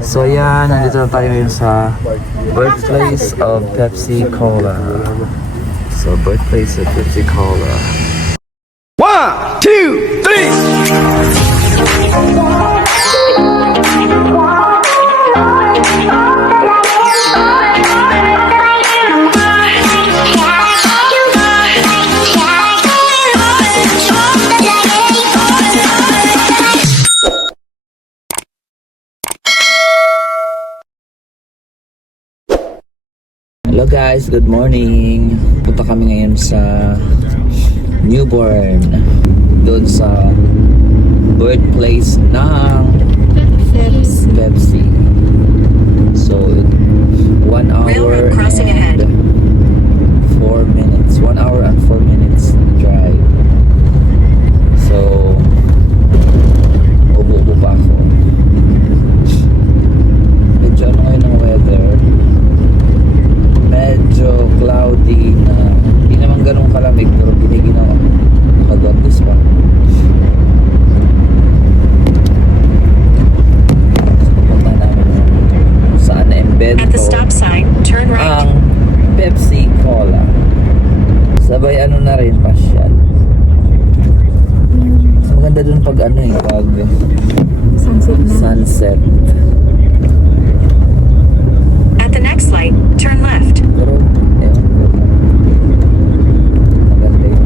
So yan, nandito na tayo ngayon sa birthplace of Pepsi Cola. So birthplace of Pepsi Cola. 1, 2, 3. Hello guys, good morning. Punta kami ngayon sa Newborn, doon sa birthplace ng Pepsi. So 1 hour and 4 minutes. 1 hour and 4 minutes drive. So ubo-ubo pa ako. Medyo ano ngayon ang weather, medyo cloudy na hindi naman ganun kalamig, pero pinigin ako nakagandis pa. So pupunta namin kung saan na-embed At the stop sign, turn right. ang Pepsi Cola. Sabay ano na rin, pasyal. So maganda dun pag ano eh, pag sunset. At the next light, turn left. Pero ewan ko, maganda yun.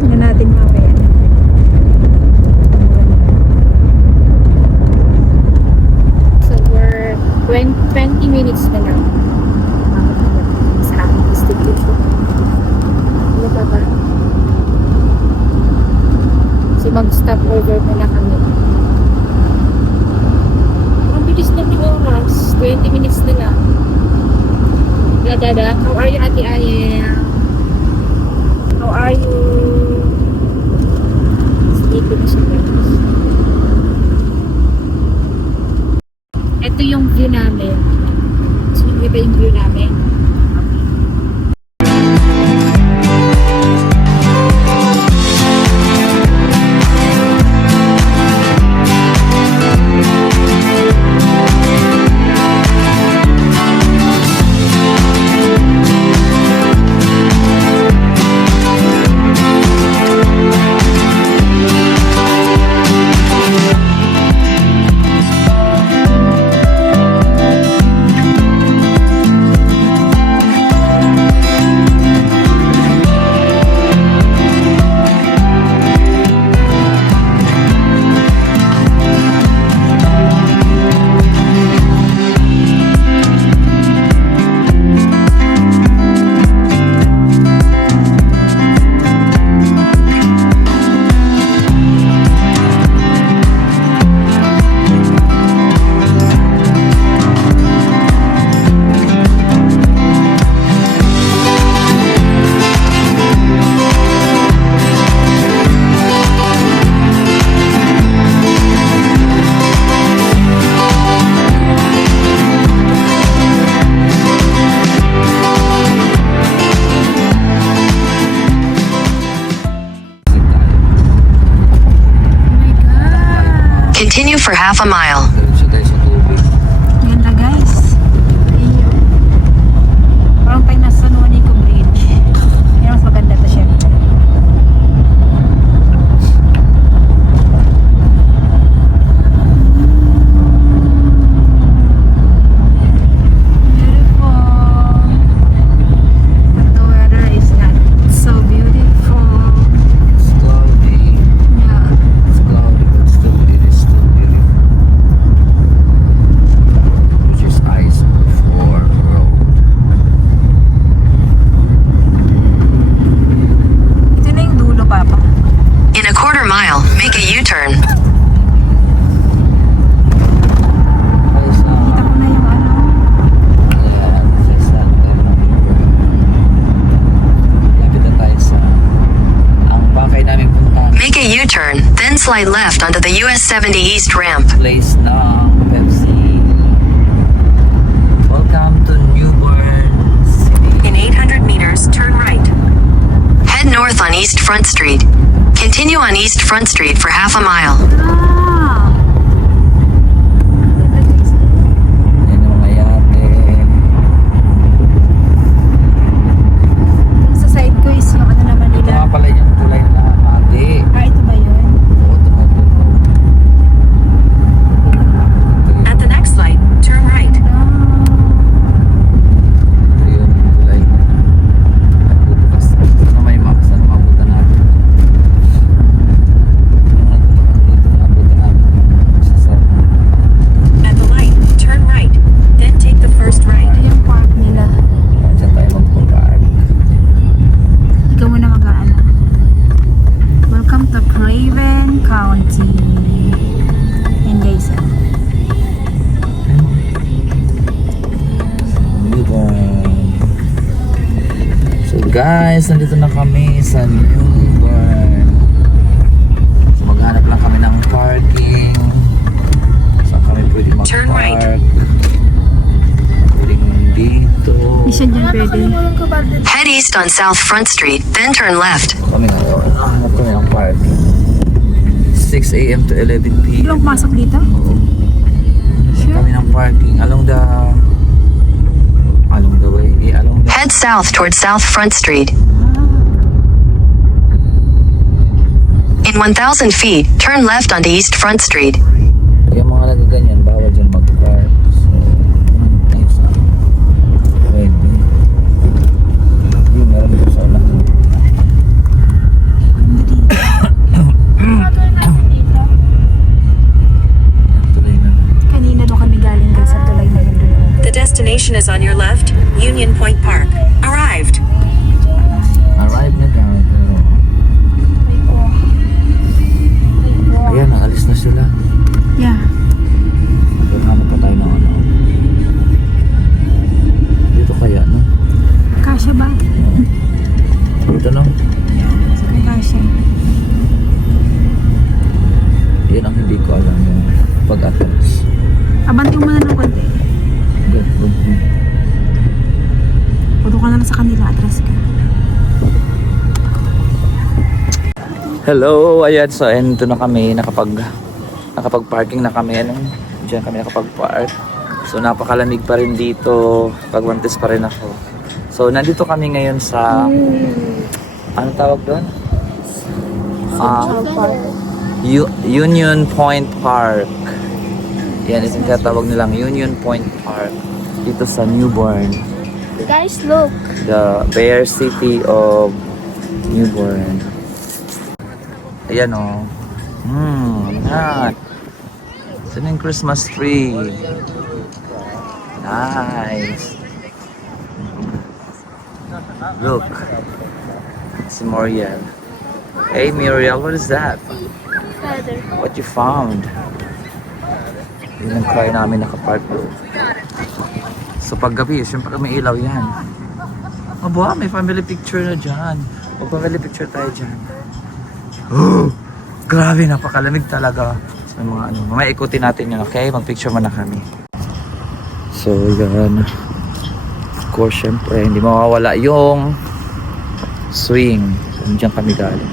Tingnan natin mamaya. So we're 20 minutes na lang sa aming institution. Ano pa ba? Kasi mag-stop over muna kami. Ang bilis na ng oras. 20 minutes na lang. Dada, how are you, Ate Ayel? How are you? Dito na siya, guys. Ito yung view namin. So, iba yung view namin. Continue for half a mile. Diretso tayo sa tubig. Ganda, guys. Ayun. Parang tayo nasa San Juanico Bridge. Yan, mas maganda to syempre. Beautiful. But the weather is not so beautiful. It's cloudy. Yeah. It's cloudy, but still it is still beautiful. Which is ice before road. Ito na yung dulo, Papa. In a quarter mile, make a U-turn. Ay, sa Kita ko na yung ano. ayan, sa Santa Newborn. Lapit na tayo sa ang bangkay namin puntahan. Make a U-turn, then slide left onto the US 70 East ramp. Place ng Pepsi. Welcome to Newborn City. In 800 meters, turn right. Head north on East Front Street. Continue on East Front Street for half a mile. Ah! Yan yung mga yate. Sa side ko is yung ano naman Ito nga nila. pala yung tulay na mati. Ito ba yun? Oo, tumago. At the next light, turn right. Ito yung tulay. Nagbubukas. Sana may map. Sana mabutan natin. Yung nagbubukas dito, mabutan natin. Sa At the light, turn right. Then take the first right. Ito yung park nila. dyan tayo magpapark. Ikaw muna mag-aano. Welcome to Craven County. Yan guys. So guys, nandito na kami sa Newburn. So maghanap lang kami ng parking. Saan kami pwede Turn right. mag-park? Pwedeng dito. Isa dyan pwede. Head east on South Front Street, then turn left. Kami nga, hanap kami ng parking. 6 a.m. to 11 Hindi p.m. lang pumasok dito? Kami ng parking along the way. Along the Head south towards South Front Street. In 1,000 feet, turn left onto East Front Street. yung mga nagaganyan, bawal dyan mag-park. So, ayos na. Pwede. Yun, meron dito sa unahan. Yan, tuloy na. Kanina doon kami galing guys sa tulay na yun doon. The destination is on your left, Union Point Park. Arrived. Arrive na daw, pero... Ayan, naalis na sila. Yeah. Hanap pa tayo ng ano. Dito kaya, no? Kasya ba? Dito, no? Kasya. Yan ang hindi ko alam yung pag-atras. Abanti mo muna ng konti. Go. Puto ka na lang sa kanila. Atras ka. Hello, ayan, so ito na kami, nakapag-parking na kami, diyan kami nakapag-park. So napakalamig pa rin dito, pagwantes pa rin ako. So nandito kami ngayon sa, ano tawag doon? Union Point Park. Yan, isang tinatawag nilang Union Point Park dito sa Newburn. Guys, look. The Bear City of Newburn. Ayan o. Yan. Saan yung Christmas tree? Nice. Look. Si Muriel. Hey Muriel, what is that? Father. What you found? Yun ang car namin nakapark. So paggabi, syempre may ilaw yan. Aba, may family picture na dyan. Mag-family picture tayo dyan. Oh, grabe, napakalamig talaga. So mga ano, mamaya ikutin natin yun, okay? Mag-picture muna kami. So yan. Of course, syempre, hindi mawawala yung swing. So, diyan kami galing.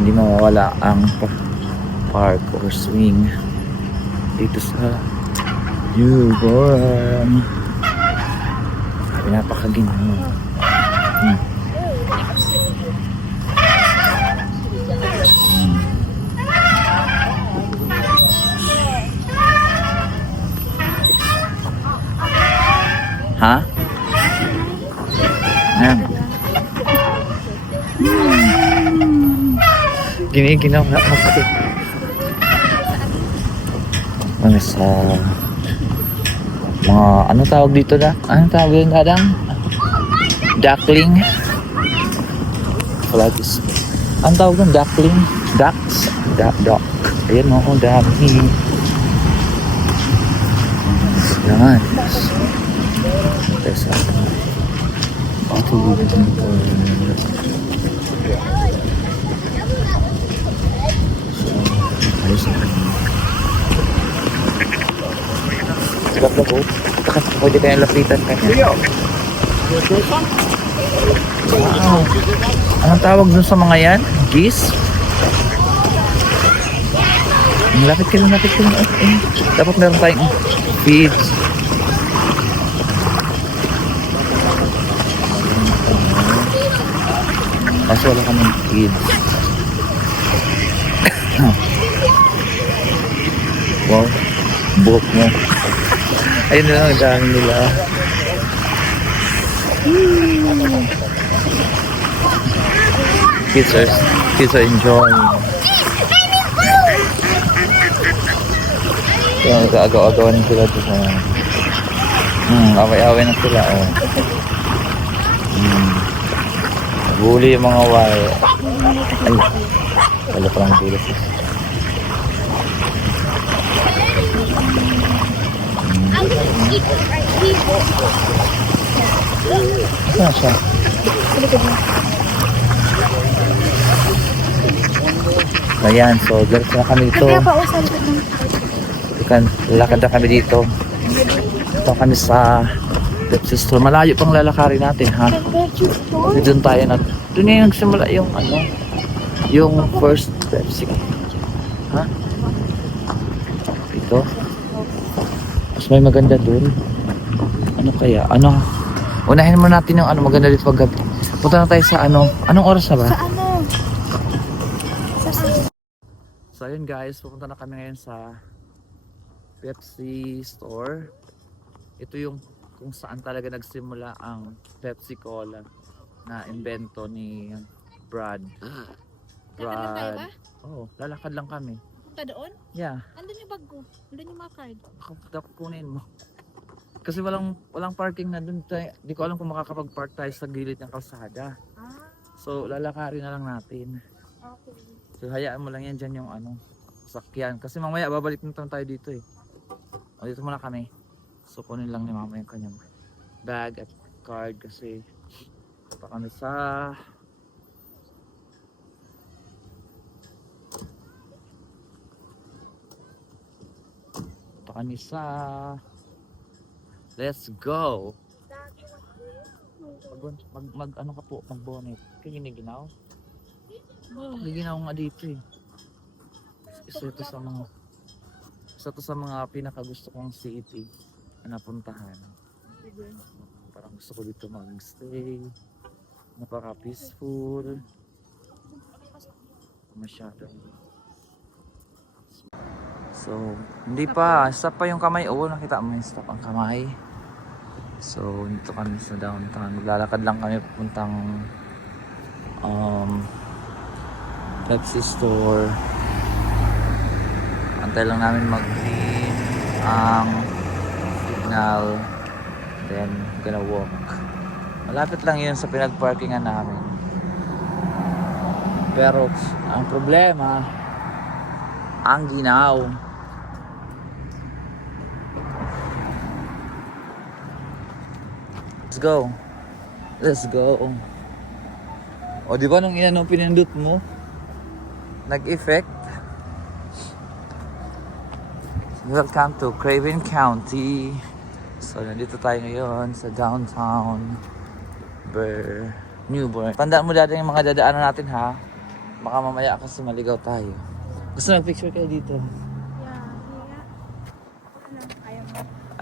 Hindi mawawala ang park or swing dito sa Newburn. Napakaginawa. Ha? Ayan. Giniginaw na ako. Ano sa mga ano tawag dito na? Ano tawag yun kadang? Duckling? Wala this. Ang tawag doon, duckling? Ducks? Duck. Ayan mo kung dami. Yan. Tesa. Patulog dito. So, ayos na. Lap na po. Pwede kayong lapitan kanya. Wow. Anong tawag dun sa mga yan? Geese? Lapit ka lang, lapit ka lang. Dapat meron tayong feeds. Kaso wala kaming feeds. Wow, buhok mo. Ayun na lang, ang dami nila. Kids are enjoying. Kaya nag-agaw-agawan sila dito. Away-away na sila. Oh. Bully yung mga wire. Ay, wala pa lang bully. Saan siya? Ayan, so diretso na kami dito. Lalakad na kami dito. Ito kami sa Pepsi Store. Malayo pang lalakarin natin, ha? Doon tayo na. Doon na yung nagsimula yung ano, yung first Pepsi. Ha? Ito. Mas may maganda doon. Ano kaya? Ano? Unahin mo natin yung ano maganda dito pag gabi. Punta na tayo sa ano. Anong oras na ba? So ayun guys, pupunta na kami ngayon sa Pepsi Store. Ito yung kung saan talaga nagsimula ang Pepsi Cola na invento ni Brad. Oh, lalakad lang kami. Punta doon? Yeah. Andun yung bag ko. Andun yung mga card. Dapat kunin mo. Kasi walang parking na dun tayo. Di ko alam kung makakapag-park tayo sa gilid ng kalsada. So lalakarin na lang natin. Okay. So hayaan mo lang yan dyan yung ano, sakyan. Kasi mamaya babalik na tayo dito eh. O dito muna kami. So kunin lang ni mama yung kanyang bag at card kasi pa kami sa let's go. Mag ano ka po, mag bonnet. Kaya giniginaw? Giniginaw nga dito eh. Isa ito sa mga pinakagusto kong city na napuntahan. Parang gusto ko dito mag-stay. Napaka peaceful. Masyado. So, hindi pa. Stop pa yung kamay. Oo, nakita mo yung stop ang kamay. So, dito kami sa downtown. Maglalakad lang kami papuntang Pepsi Store. Antay lang namin mag-green ang signal. Then, gonna walk. Malapit lang yun sa pinag-parkingan namin. Pero, ang problema, ang ginaw. Let's go. Let's go. O, di ba nung pinindot mo? Nag-effect. Welcome to Craven County. So, nandito tayo ngayon sa downtown Newburn. Tandaan mo dati yung mga dadaanan natin, ha? Baka mamaya kasi maligaw tayo. Gusto mag-picture kayo dito?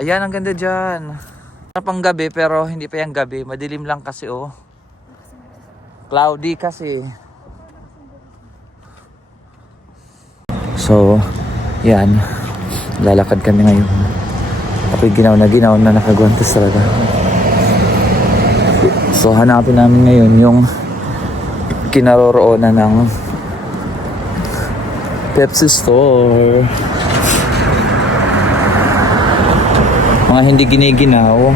Ayan, ang ganda dyan. Pang gabi pero hindi pa yung gabi. Madilim lang kasi, oh. Cloudy kasi. So, yan. Lalakad kami ngayon. Ako'y ginaw na nakagwantes talaga. So, hanapin namin ngayon yung kinaroroonan ng Pepsi Store. Mga hindi giniginaw.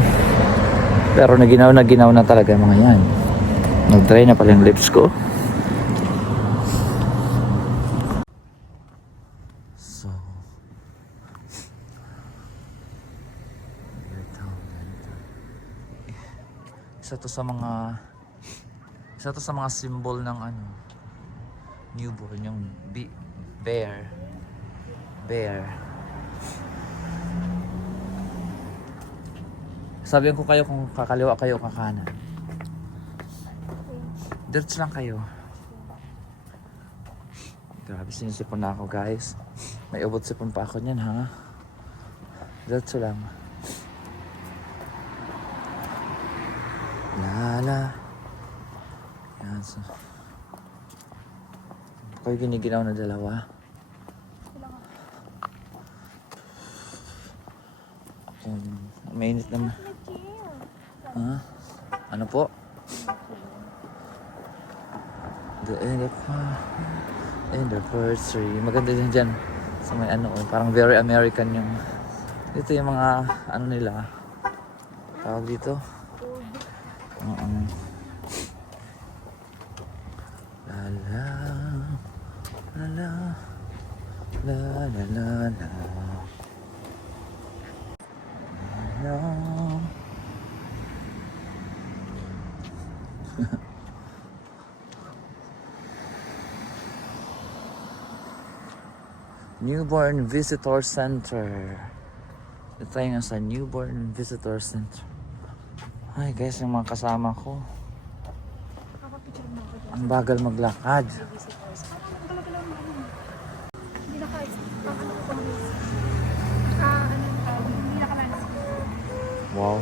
Pero naginaw na talaga mga yan. Nag-dry na pala yung lips ko. So, isa to sa mga symbol ng ano, Newborn, yung bear. Sabihan ko kayo kung kakaliwa kayo o kakanan. Diretso lang kayo. Grabe, sinisipon na ako guys. May ubot sipon pa ako niyan ha. Diretso lang. Lala. Yan. So, ako'y giniginaw na dalawa. Mainit naman. Ha? Ano po? The anniversary. Maganda din dyan. Sa may ano, parang very American yung... Dito yung mga ano nila. Tawag dito. La la la la la la la la la. Newborn Visitor Center. Ito tayo nga sa Newborn Visitor Center. Ay guys, yung mga kasama ko. Ang bagal maglakad. Hindi na kahit pang ano ko hindi na kalalas. Wow.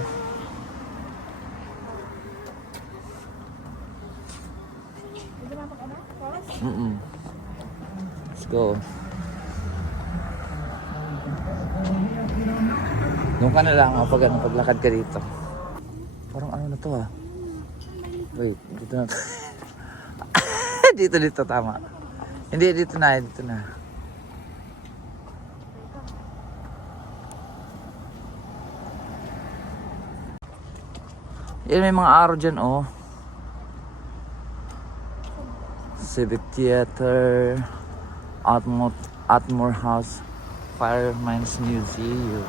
Hindi na pag ano? Pause? Let's go. Doon ka na lang pag ano, paglakad ka dito. Parang ano na to ah. Wait, dito na to. dito tama. Hindi, dito na. Yan, may mga araw dyan oh. Civic Theater, Atmore House, Fireman's Museum.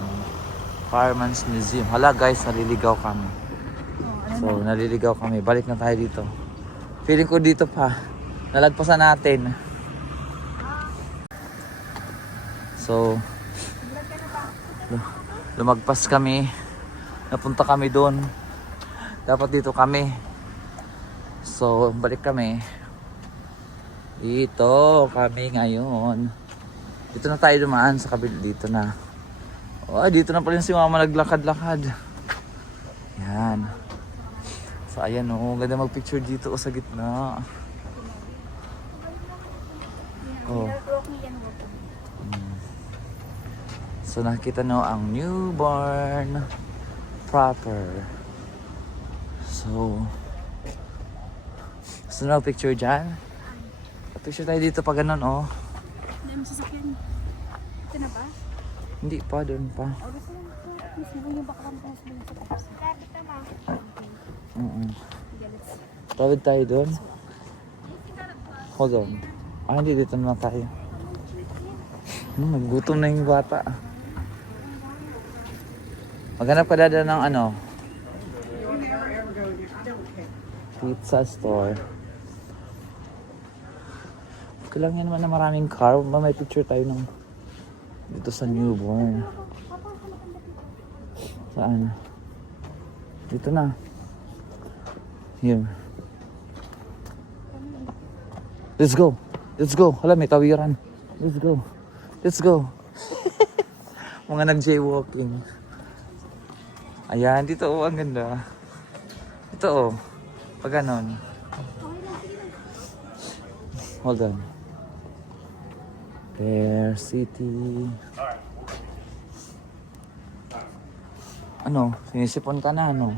Hala guys, naliligaw kami. So, naliligaw kami. Balik na tayo dito. Feeling ko dito pa. Nalagpasan natin. So, lumagpas kami. Napunta kami doon. Dapat dito kami. So, balik kami. Dito kami ngayon. Dito na tayo dumaan sa kabila. Dito na. Oh, dito na pala si mama naglakad-lakad. Yan. So, ayan oh. Ganda mag-picture dito o sa gitna. Oh. So, nakita nyo ang newborn proper. So, gusto na picture dyan? Picture tayo dito pa ganun oh. Hindi mo sasakyan. Ito na ba? Hindi pa, doon pa. O gusto mo ito. Gusto mo yung baka kami sa tapos. Grabe ito ma. Tawid tayo doon. Hold on. Hindi, dito na tayo. Nagutom na yung bata. Maghanap ka dada ng ano? Pizza store. Okay lang yan naman na maraming car. May picture tayo ng dito sa newborn. Saan? Dito na. Here. Let's go. Let's go. Hala, may tawiran. Let's go. Let's go. Mga nag-jaywalking. Ayan, dito oh, ang ganda. Ito oh. Pag ganon. Hold on. Fair City. Ano? Sinisipon ka na, ano?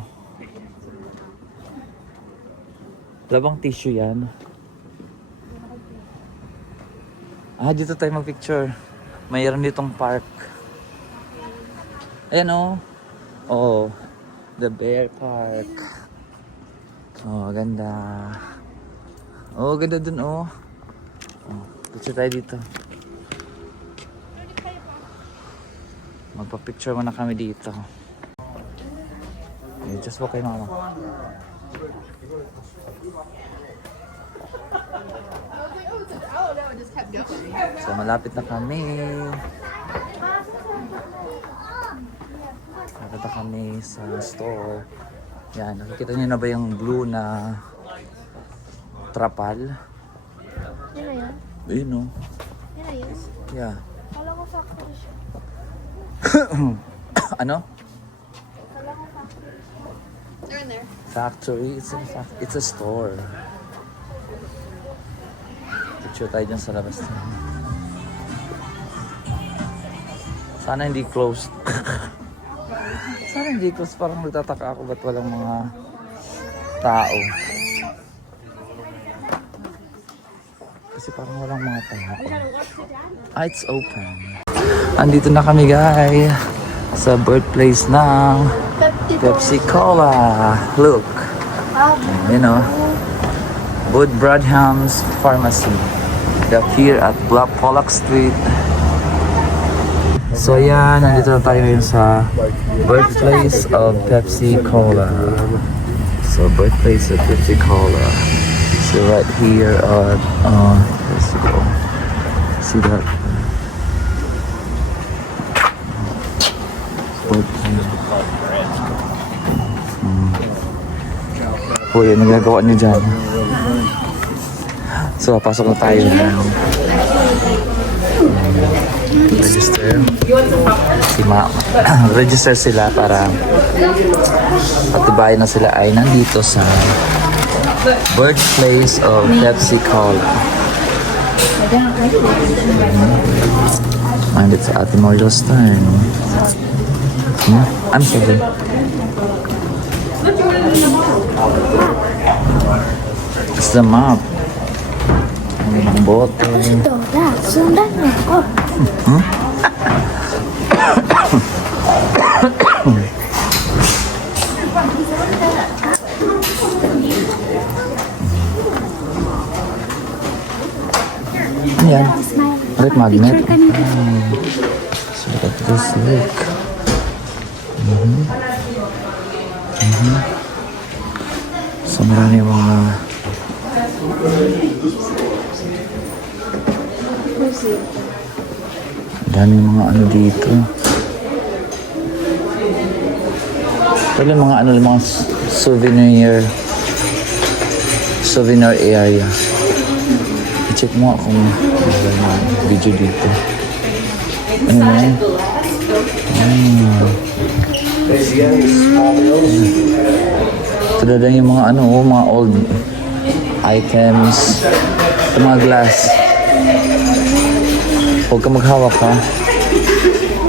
Labang tissue yan. Dito tayo mag-picture. Mayroon ditong park. Ayan oh. Oh, the Bear Park. Oh, ganda. Oh, ganda dun oh. Picture tayo dito. Magpa-picture muna kami dito. Okay, just walk kayo mama. So malapit na kami. Malapit na kami sa store. Yan, nakikita niyo na ba yung blue na Trapal. Yun na yun? Ayun no. Yun na yun? Yeah. Kala ko factory siya. Ano? Kala ko factory siya. They're in there. Factory? It's a store. Picture tayo dyan sa labas. Sana hindi closed. Sana hindi closed. Parang nagtataka ako ba't walang mga tao. Kasi parang walang mga tao. Ah, it's open. Andito na kami guys sa birthplace ng Pepsi Cola. Look. You know, Bud Bradham's Pharmacy. Here at Black Pollock Street. So ayan, nandito na tayo ngayon sa birthplace of Pepsi Cola. So birthplace of Pepsi Cola. So right here at let's go. See that? Birthplace. Uy, ano nagagawa niyo dyan? So, pasok na tayo ng register. Register sila para patibayan na sila ay nandito sa birthplace of Pepsi Cola. And it's Ate Moriel's turn. I'm sorry. It's the map. Ang bote. Ito, sundan mo ako. Ayan. Red magnet. So look at this. Look. So marami mga dami mga ano dito. Wala mga ano, mga souvenir area. I-check mo kung wala mga video dito. Ano na yan? Ito na yung mga ano, mga old items. Ito mga glass. Huwag ka maghawak ha.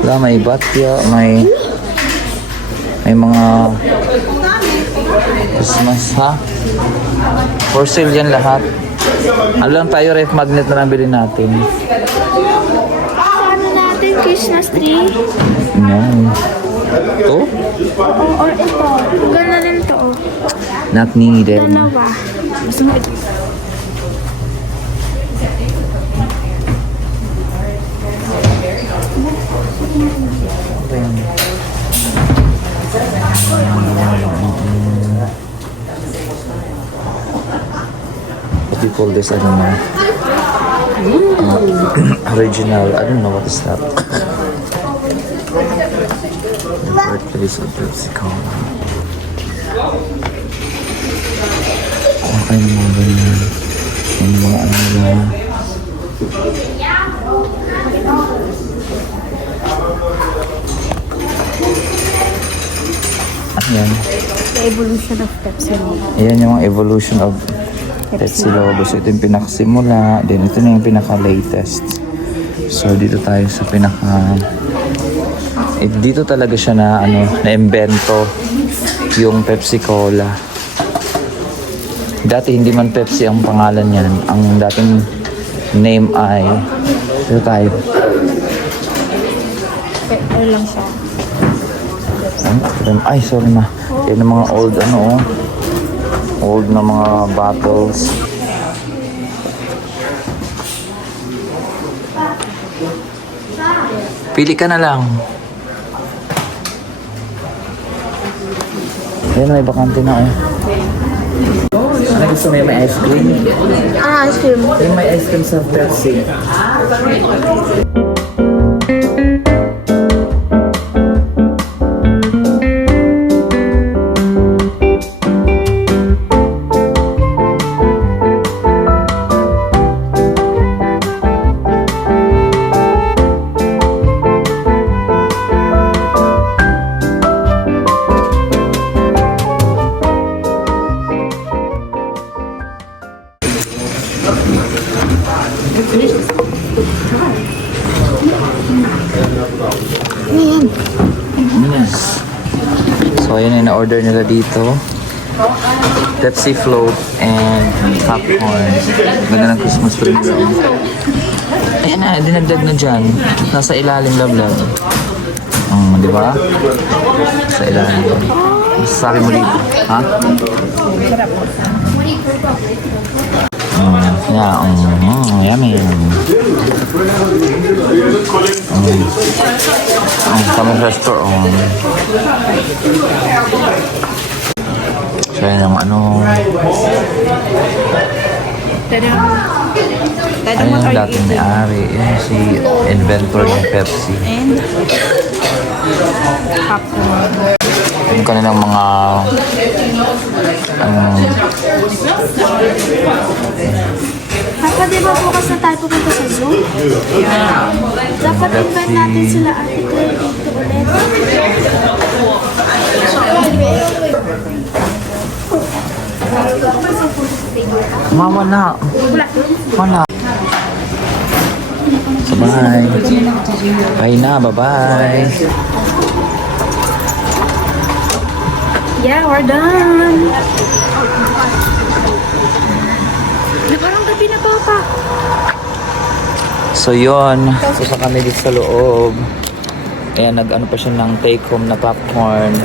Wala, may batya, may mga Christmas ha. For sale yan lahat. Ano lang tayo, ref magnet na lang bilhin natin. Ano natin, Christmas tree? No. Ito? Or ito. Ganda rin to. Not needed. Dalawa. Gusto mo ito? What do you call this? I don't know. Original. I don't know what is that. The birthplace of Pepsi Cola. Okay na mga ganyan. Yung mga ano nila. Ayan. The evolution of Pepsi. Ayan yung mga evolution of Pepsi Logo. So ito yung pinakasimula. Then ito na yung pinaka-latest. So dito tayo sa pinaka... dito talaga siya na na-invento yung Pepsi Cola. Dati hindi man Pepsi ang pangalan niyan. Ang dating name ay dito tayo. Ano lang siya? Ay, sorry na. Yan ang mga old old na mga bottles. Pili ka na lang. Ayan, may bakante na Ano gusto mo yung may ice cream? Ice cream. Yung may ice cream sa Pepsi. Yes. So, ayan yung na-order nila dito. Pepsi float and popcorn. Ganda ng Christmas tree. Ayan na, dinagdag na dyan. Nasa ilalim lablab. Di ba? Sa ilalim. Masasabi mo dito. Ha? Yeah, yummy. Kami sa store. So, yan ang ano. Ano yung dating may-ari? Yan si inventor ng Pepsi. And popcorn. Yung kanilang mga Papa, di ba bukas na tayo pupunta sa zoo? Dapat invite natin sila Ate Claire dito ulit. wala. So, bye. Bye na, bye-bye. Yeah, we're done. Parang gabi na po pa. So, yun. Pusa kami dito sa loob. Ayan, nag-ano pa siya ng take-home na popcorn.